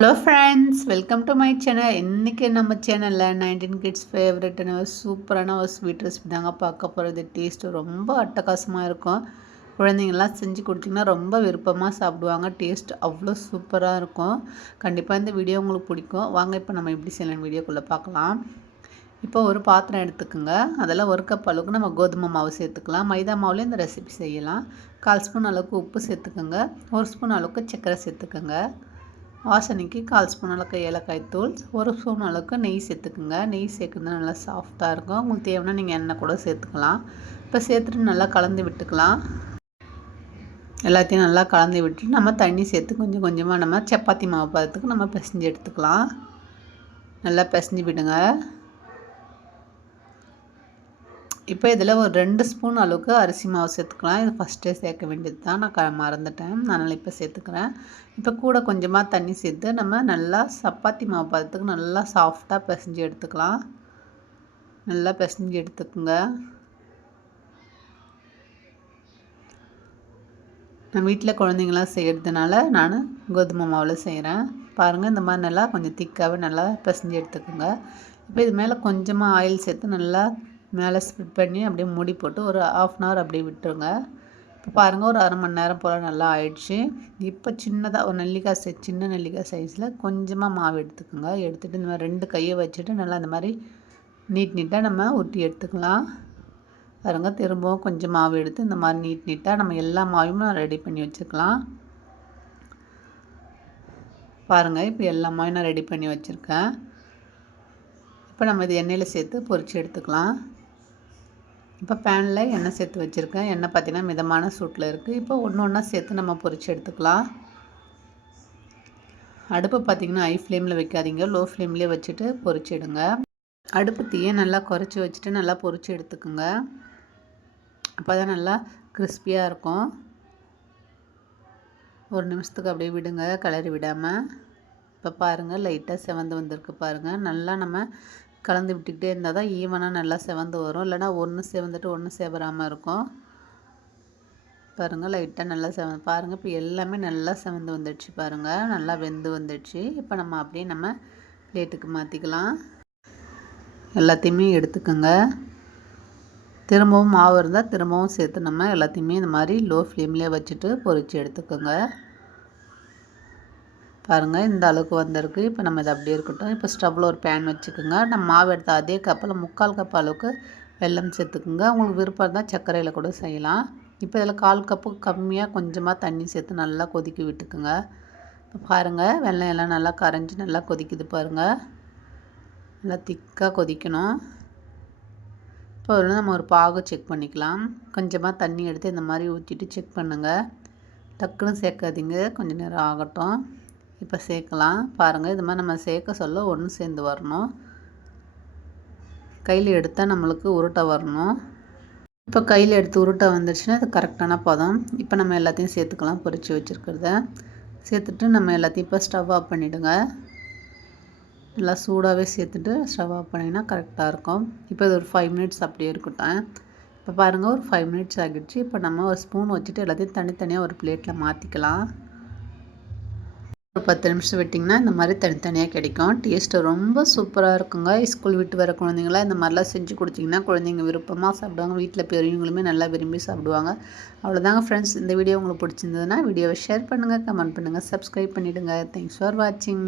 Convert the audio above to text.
Hello friends, welcome to my channel. இன்றைக்கி நம்ம சேனலில் 19 கிட்ஸ் ஃபேவரட்டான ஒரு சூப்பரான ஒரு ஸ்வீட் ரெசிபி தாங்க பார்க்க போகிறது. டேஸ்ட்டு ரொம்ப அட்டகாசமாக இருக்கும். குழந்தைங்கள்லாம் செஞ்சு கொடுத்திங்கன்னா ரொம்ப விருப்பமாக சாப்பிடுவாங்க. டேஸ்ட் அவ்வளோ சூப்பராக இருக்கும். கண்டிப்பாக இந்த வீடியோ உங்களுக்கு பிடிக்கும். வாங்க இப்போ நம்ம எப்படி செய்யலாம் வீடியோக்குள்ளே பார்க்கலாம். இப்போ ஒரு பாத்திரம் எடுத்துக்கோங்க. அதில் 1 கப் அளவுக்கு நம்ம கோதுமை மாவு சேர்த்துக்கலாம். மைதா மாவுலேயும் இந்த ரெசிபி செய்யலாம். 1/4 ஸ்பூன் அளவுக்கு உப்பு சேர்த்துக்கோங்க. 1 ஸ்பூன் அளவுக்கு சர்க்கரை சேர்த்துக்கோங்க. வாசனைக்கு 1/4 ஸ்பூன் அளவுக்கு ஏலக்காய் தூள், 1 ஸ்பூன் அளவுக்கு நெய் சேர்த்துக்குங்க. நெய் சேர்க்குறது நல்லா சாஃப்டாக இருக்கும். உங்களுக்கு தேவைன்னா நீங்கள் எண்ணெய் கூட சேர்த்துக்கலாம். இப்போ சேர்த்துட்டு நல்லா கலந்து விட்டுக்கலாம். எல்லாத்தையும் நல்லா கலந்து விட்டு நம்ம தண்ணி சேர்த்து கொஞ்சம் கொஞ்சமாக நம்ம சப்பாத்தி மாவு பதத்துக்கு நம்ம பிசைஞ்சு எடுத்துக்கலாம். நல்லா பிசைஞ்சு விடுங்க. இப்போ இதில் ஒரு 2 ஸ்பூன் அளவுக்கு அரிசி மாவு சேர்த்துக்கலாம். இது ஃபஸ்ட்டே சேர்க்க வேண்டியது தான், நான் மறந்துட்டேன். அதனால் இப்போ சேர்த்துக்கிறேன். இப்போ கூட கொஞ்சமாக தண்ணி சேர்த்து நம்ம நல்லா சப்பாத்தி மாவு பதத்துக்கு நல்லா சாஃப்டாக பிசைஞ்சு எடுத்துக்கலாம். நல்லா பிசைஞ்சு எடுத்துக்கோங்க. நான் வீட்டில் குழந்தைங்களாம் செய்கிறதுனால நான் கோதுமை மாவில் செய்கிறேன். பாருங்கள், இந்த மாதிரி நல்லா கொஞ்சம் திக்காகவே நல்லா பிசைஞ்சு எடுத்துக்கோங்க. இப்போ இது மேலே கொஞ்சமாக ஆயில் சேர்த்து நல்லா மேலே ஸ்ப்ரெட் பண்ணி அப்படியே மூடி போட்டு ஒரு 1/2 அன் ஹவர் அப்படியே விட்டுருங்க. இப்போ பாருங்கள், ஒரு 1/2 மணி நேரம் போல் நல்லா ஆயிடுச்சு. இப்போ சின்னதாக ஒரு நெல்லிக்காய் சின்ன நெல்லிக்காய் சைஸில் கொஞ்சமாக மாவு எடுத்துக்கோங்க. எடுத்துகிட்டு இந்த மாதிரி 2 கையை வச்சுட்டு நல்லா அந்த மாதிரி நீட்டாக நம்ம ஊற்றி எடுத்துக்கலாம். பாருங்கள், திரும்பவும் கொஞ்சம் மாவு எடுத்து இந்த மாதிரி நீட்டாக நம்ம எல்லா மாவையும் நான் ரெடி பண்ணி வச்சுக்கலாம். பாருங்கள், இப்போ எல்லா மாவையும் நான் ரெடி பண்ணி வச்சுருக்கேன். இப்போ நம்ம இது எண்ணெயில் சேர்த்து பொரித்து எடுத்துக்கலாம். இப்போ பேனில் எண்ணெய் சேர்த்து வச்சுருக்கேன். எண்ணெய் பார்த்திங்கன்னா மிதமான சூட்டில் இருக்குது. இப்போ ஒன்று ஒன்றா சேர்த்து நம்ம பொரித்து எடுத்துக்கலாம். அடுப்பு பார்த்திங்கன்னா ஹை ஃப்ளேமில் வைக்காதீங்க, லோ ஃப்ளேம்லேயே வச்சுட்டு பொரிச்சு எடுங்க. அடுப்பு தீயை நல்லா குறைச்சி வச்சுட்டு நல்லா பொரித்து எடுத்துக்கோங்க. அப்போ தான் நல்லா கிறிஸ்பியாக இருக்கும். ஒரு நிமிஷத்துக்கு அப்படியே விடுங்க, கிளறி விடாமல். இப்போ பாருங்கள், லைட்டாக செவந்து வந்திருக்கு பாருங்கள். நல்லா நம்ம கலந்து விட்டுக்கிட்டே இருந்தால் தான் ஈவனாக நல்லா செவந்து வரும். இல்லைனா ஒன்று செவந்துட்டு ஒன்று செவராமல் இருக்கும். பாருங்கள், லைட்டாக நல்லா பாருங்கள், இப்போ எல்லாமே நல்லா செவந்து வந்துடுச்சு பாருங்கள். நல்லா வெந்து வந்துடுச்சு. இப்போ நம்ம அப்படியே நம்ம பிளேட்டுக்கு மாற்றிக்கலாம். எல்லாத்தையுமே எடுத்துக்கோங்க. திரும்பவும் மாவு இருந்தால் திரும்பவும் சேர்த்து நம்ம எல்லாத்தையுமே இந்த மாதிரி லோ ஃப்ளேம்லேயே வச்சுட்டு பொரித்து எடுத்துக்கோங்க. பாருங்கள், இந்த அளவுக்கு வந்திருக்கு. இப்போ நம்ம இது அப்படியே இருக்கட்டும். இப்போ ஸ்டவ்வில் ஒரு பேன் வச்சுக்கோங்க. நம்ம மாவு எடுத்த அதே கப்பில் 3/4 கப் அளவுக்கு வெல்லம் சேர்த்துக்குங்க. உங்களுக்கு விருப்பம் இருந்தால் சர்க்கரையில் கூட செய்யலாம். இப்போ இதில் 1/4 கப்புக்கு கம்மியாக கொஞ்சமாக தண்ணி சேர்த்து நல்லா கொதிக்க விட்டுக்குங்க. இப்போ பாருங்கள், வெல்லம் எல்லாம் நல்லா கரைஞ்சி நல்லா கொதிக்குது பாருங்கள். நல்லா திக்காக கொதிக்கணும். இப்போ நம்ம ஒரு பாகு செக் பண்ணிக்கலாம். கொஞ்சமாக தண்ணி எடுத்து இந்த மாதிரி ஊற்றிட்டு செக் பண்ணுங்கள். டக்குன்னு சேர்க்காதீங்க, கொஞ்சம் நேரம் ஆகட்டும். இப்போ சேர்க்கலாம். பாருங்கள், இது மாதிரி நம்ம சேர்க்க சொல்ல ஒன்று சேர்ந்து வரணும். கையில் எடுத்தால் நம்மளுக்கு உருட்டை வரணும். இப்போ கையில் எடுத்து உருட்டை வந்துடுச்சுன்னா அது கரெக்டான பதம். இப்போ நம்ம எல்லாத்தையும் சேர்த்துக்கலாம். பொரித்து வச்சுருக்கிறத சேர்த்துட்டு நம்ம எல்லாத்தையும் இப்போ ஸ்டவ் ஆஃப் பண்ணிவிடுங்க. நல்லா சூடாகவே சேர்த்துட்டு ஸ்டவ் ஆஃப் பண்ணிங்கன்னா கரெக்டாக இருக்கும். இப்போ இது ஒரு 5 மினிட்ஸ் அப்படியே இருக்கட்டும். இப்போ பாருங்கள், ஒரு 5 மினிட்ஸ் ஆகிடுச்சு. இப்போ நம்ம ஒரு ஸ்பூன் வச்சுட்டு எல்லாத்தையும் தனித்தனியாக ஒரு பிளேட்டில் மாற்றிக்கலாம். ஒரு 10 நிமிஷம் விட்டிங்கன்னா இந்த மாதிரி தனித்தனியாக கிடைக்கும். டேஸ்ட்டு ரொம்ப சூப்பராக இருக்குங்க. ஸ்கூல் விட்டு வர குழந்தைங்களாம் இந்த மாதிரிலாம் செஞ்சு கொடுத்திங்கன்னா குழந்தைங்க விருப்பமாக சாப்பிடுவாங்க. வீட்டில் பெரியவங்களுமே நல்லா விரும்பி சாப்பிடுவாங்க. அவ்வளோதாங்க ஃப்ரெண்ட்ஸ். இந்த வீடியோ உங்களுக்கு பிடிச்சிருந்ததுன்னா வீடியோவை ஷேர் பண்ணுங்கள், கமெண்ட் பண்ணுங்கள், சப்ஸ்கிரைப் பண்ணிவிடுங்க. தேங்க்ஸ் ஃபார் வாட்சிங்.